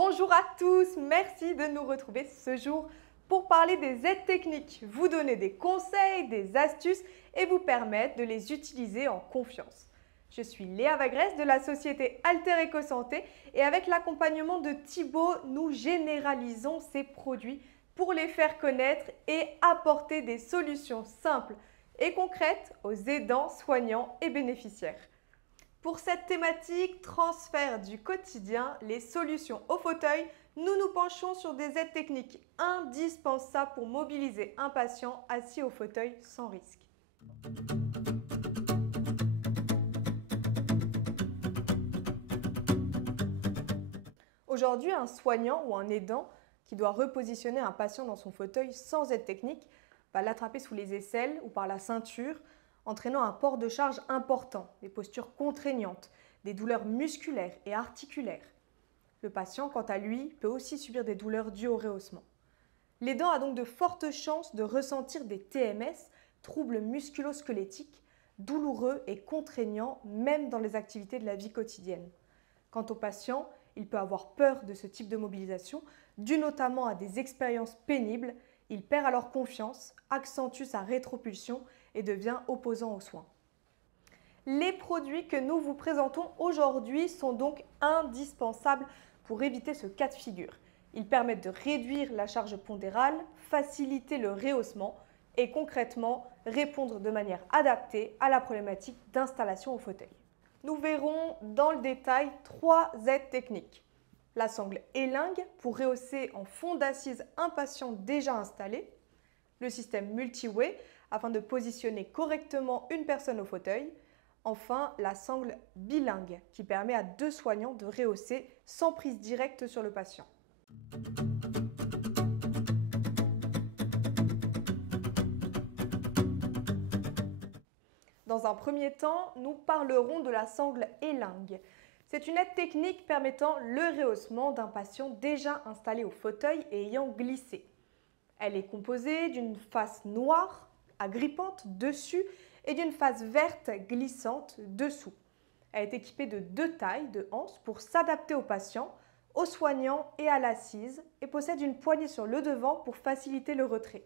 Bonjour à tous, merci de nous retrouver ce jour pour parler des aides techniques, vous donner des conseils, des astuces et vous permettre de les utiliser en confiance. Je suis Léa Vagresse de la société Alter Eco Santé et avec l'accompagnement de Thibaut, nous généralisons ces produits pour les faire connaître et apporter des solutions simples et concrètes aux aidants, soignants et bénéficiaires. Pour cette thématique, transfert du quotidien, les solutions au fauteuil, nous nous penchons sur des aides techniques indispensables pour mobiliser un patient assis au fauteuil sans risque. Aujourd'hui, un soignant ou un aidant qui doit repositionner un patient dans son fauteuil sans aide technique va l'attraper sous les aisselles ou par la ceinture, entraînant un port de charge important, des postures contraignantes, des douleurs musculaires et articulaires. Le patient, quant à lui, peut aussi subir des douleurs dues au rehaussement. L'aidant a donc de fortes chances de ressentir des TMS, troubles musculo-squelettiques, douloureux et contraignants même dans les activités de la vie quotidienne. Quant au patient, il peut avoir peur de ce type de mobilisation, dû notamment à des expériences pénibles. Il perd alors confiance, accentue sa rétropulsion et devient opposant aux soins. Les produits que nous vous présentons aujourd'hui sont donc indispensables pour éviter ce cas de figure. Ils permettent de réduire la charge pondérale, faciliter le rehaussement et concrètement répondre de manière adaptée à la problématique d'installation au fauteuil. Nous verrons dans le détail 3 aides techniques. La sangle élingue pour rehausser en fond d'assise un patient déjà installé. Le système multi-way afin de positionner correctement une personne au fauteuil. Enfin, la sangle bilingue qui permet à 2 soignants de rehausser sans prise directe sur le patient. Dans un premier temps, nous parlerons de la sangle élingue. C'est une aide technique permettant le rehaussement d'un patient déjà installé au fauteuil et ayant glissé. Elle est composée d'une face noire, agrippante, dessus et d'une face verte, glissante, dessous. Elle est équipée de 2 tailles de anse pour s'adapter au patient, au soignant et à l'assise et possède une poignée sur le devant pour faciliter le retrait.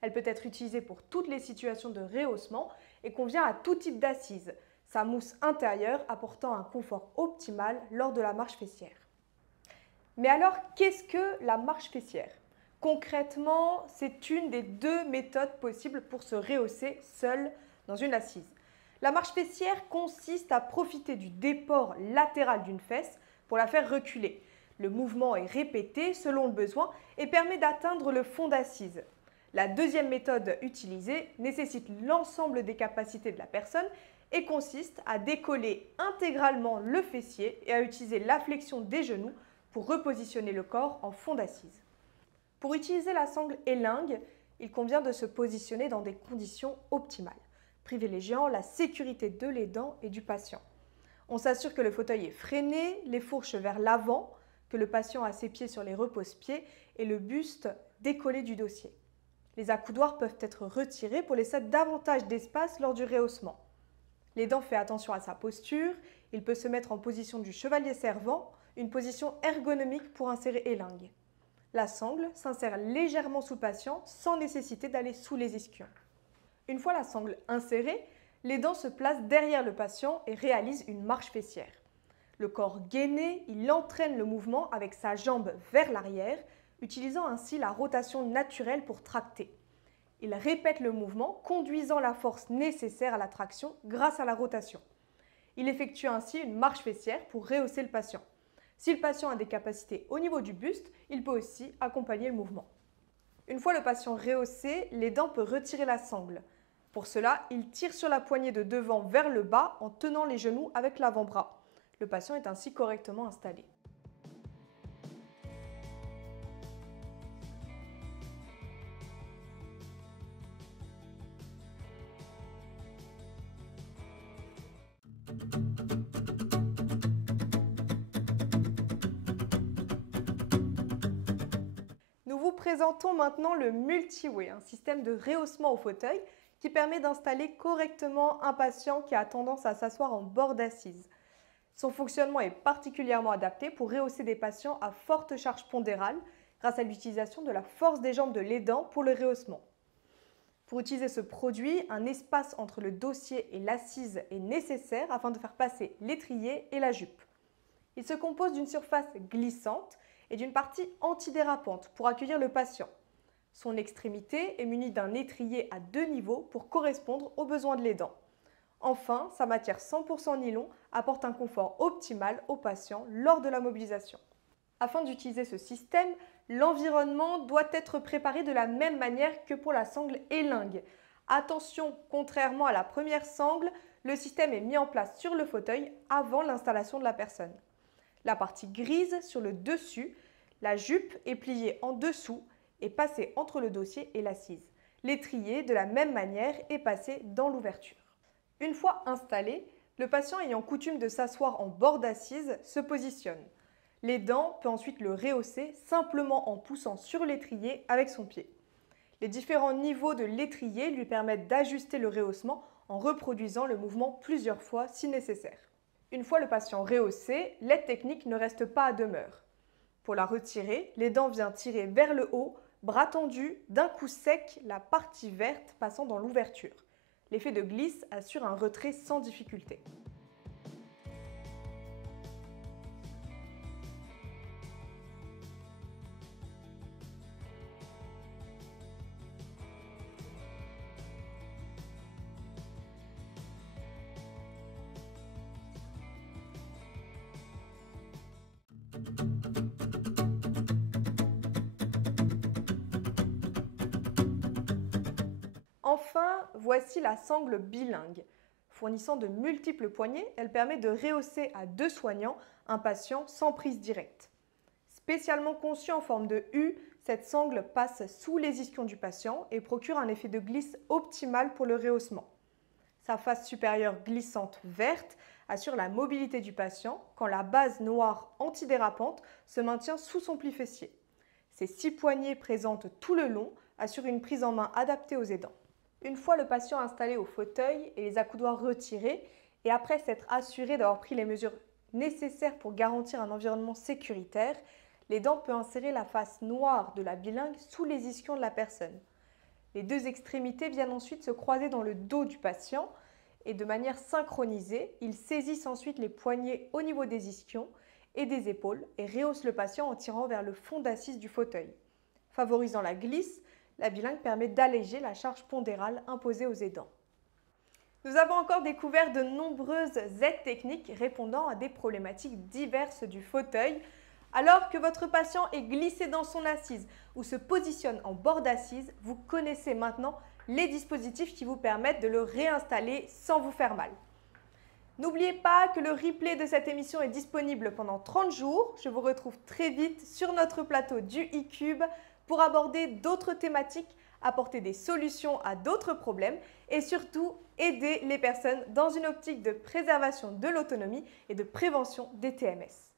Elle peut être utilisée pour toutes les situations de rehaussement et convient à tout type d'assise, sa mousse intérieure apportant un confort optimal lors de la marche fessière. Mais alors, qu'est-ce que la marche fessière ? Concrètement, c'est une des 2 méthodes possibles pour se rehausser seul dans une assise. La marche fessière consiste à profiter du déport latéral d'une fesse pour la faire reculer. Le mouvement est répété selon le besoin et permet d'atteindre le fond d'assise. La deuxième méthode utilisée nécessite l'ensemble des capacités de la personne et consiste à décoller intégralement le fessier et à utiliser la flexion des genoux pour repositionner le corps en fond d'assise. Pour utiliser la sangle élingue, il convient de se positionner dans des conditions optimales, privilégiant la sécurité de l'aidant et du patient. On s'assure que le fauteuil est freiné, les fourches vers l'avant, que le patient a ses pieds sur les repose-pieds et le buste décollé du dossier. Les accoudoirs peuvent être retirés pour laisser davantage d'espace lors du rehaussement. L'aidant fait attention à sa posture, il peut se mettre en position du chevalier servant, une position ergonomique pour insérer élingue. La sangle s'insère légèrement sous le patient sans nécessité d'aller sous les ischions. Une fois la sangle insérée, l'aidant se place derrière le patient et réalise une marche fessière. Le corps gainé, il entraîne le mouvement avec sa jambe vers l'arrière, utilisant ainsi la rotation naturelle pour tracter. Il répète le mouvement, conduisant la force nécessaire à la traction grâce à la rotation. Il effectue ainsi une marche fessière pour rehausser le patient. Si le patient a des capacités au niveau du buste, il peut aussi accompagner le mouvement. Une fois le patient rehaussé, l'aidant peut retirer la sangle. Pour cela, il tire sur la poignée de devant vers le bas en tenant les genoux avec l'avant-bras. Le patient est ainsi correctement installé. Nous vous présentons maintenant le multi-way, un système de rehaussement au fauteuil qui permet d'installer correctement un patient qui a tendance à s'asseoir en bord d'assise. Son fonctionnement est particulièrement adapté pour rehausser des patients à forte charge pondérale grâce à l'utilisation de la force des jambes de l'aidant pour le rehaussement. Pour utiliser ce produit, un espace entre le dossier et l'assise est nécessaire afin de faire passer l'étrier et la jupe. Il se compose d'une surface glissante et d'une partie antidérapante pour accueillir le patient. Son extrémité est munie d'un étrier à 2 niveaux pour correspondre aux besoins de l'aidant. Enfin, sa matière 100% nylon apporte un confort optimal au patient lors de la mobilisation. Afin d'utiliser ce système, l'environnement doit être préparé de la même manière que pour la sangle élingue. Attention, contrairement à la première sangle, le système est mis en place sur le fauteuil avant l'installation de la personne. La partie grise sur le dessus, la jupe est pliée en dessous et passée entre le dossier et l'assise. L'étrier, de la même manière, est passé dans l'ouverture. Une fois installé, le patient ayant coutume de s'asseoir en bord d'assise se positionne. L'aidant peut ensuite le rehausser simplement en poussant sur l'étrier avec son pied. Les différents niveaux de l'étrier lui permettent d'ajuster le rehaussement en reproduisant le mouvement plusieurs fois si nécessaire. Une fois le patient rehaussé, l'aide technique ne reste pas à demeure. Pour la retirer, l'aidant vient tirer vers le haut, bras tendus, d'un coup sec, la partie verte passant dans l'ouverture. L'effet de glisse assure un retrait sans difficulté. Enfin, voici la sangle bilingue. Fournissant de multiples poignées, elle permet de rehausser à 2 soignants un patient sans prise directe. Spécialement conçue en forme de U, cette sangle passe sous les ischions du patient et procure un effet de glisse optimal pour le rehaussement. Sa face supérieure glissante verte assure la mobilité du patient quand la base noire antidérapante se maintient sous son pli fessier. Ces 6 poignées présentes tout le long assurent une prise en main adaptée aux aidants. Une fois le patient installé au fauteuil et les accoudoirs retirés, et après s'être assuré d'avoir pris les mesures nécessaires pour garantir un environnement sécuritaire, l'aidant peut insérer la face noire de la bilingue sous les ischions de la personne. Les 2 extrémités viennent ensuite se croiser dans le dos du patient et de manière synchronisée, ils saisissent ensuite les poignets au niveau des ischions et des épaules et rehaussent le patient en tirant vers le fond d'assise du fauteuil. Favorisant la glisse, la bilingue permet d'alléger la charge pondérale imposée aux aidants. Nous avons encore découvert de nombreuses aides techniques répondant à des problématiques diverses du fauteuil. Alors que votre patient est glissé dans son assise ou se positionne en bord d'assise, vous connaissez maintenant les dispositifs qui vous permettent de le réinstaller sans vous faire mal. N'oubliez pas que le replay de cette émission est disponible pendant 30 jours. Je vous retrouve très vite sur notre plateau du e-Cube pour aborder d'autres thématiques, apporter des solutions à d'autres problèmes et surtout aider les personnes dans une optique de préservation de l'autonomie et de prévention des TMS.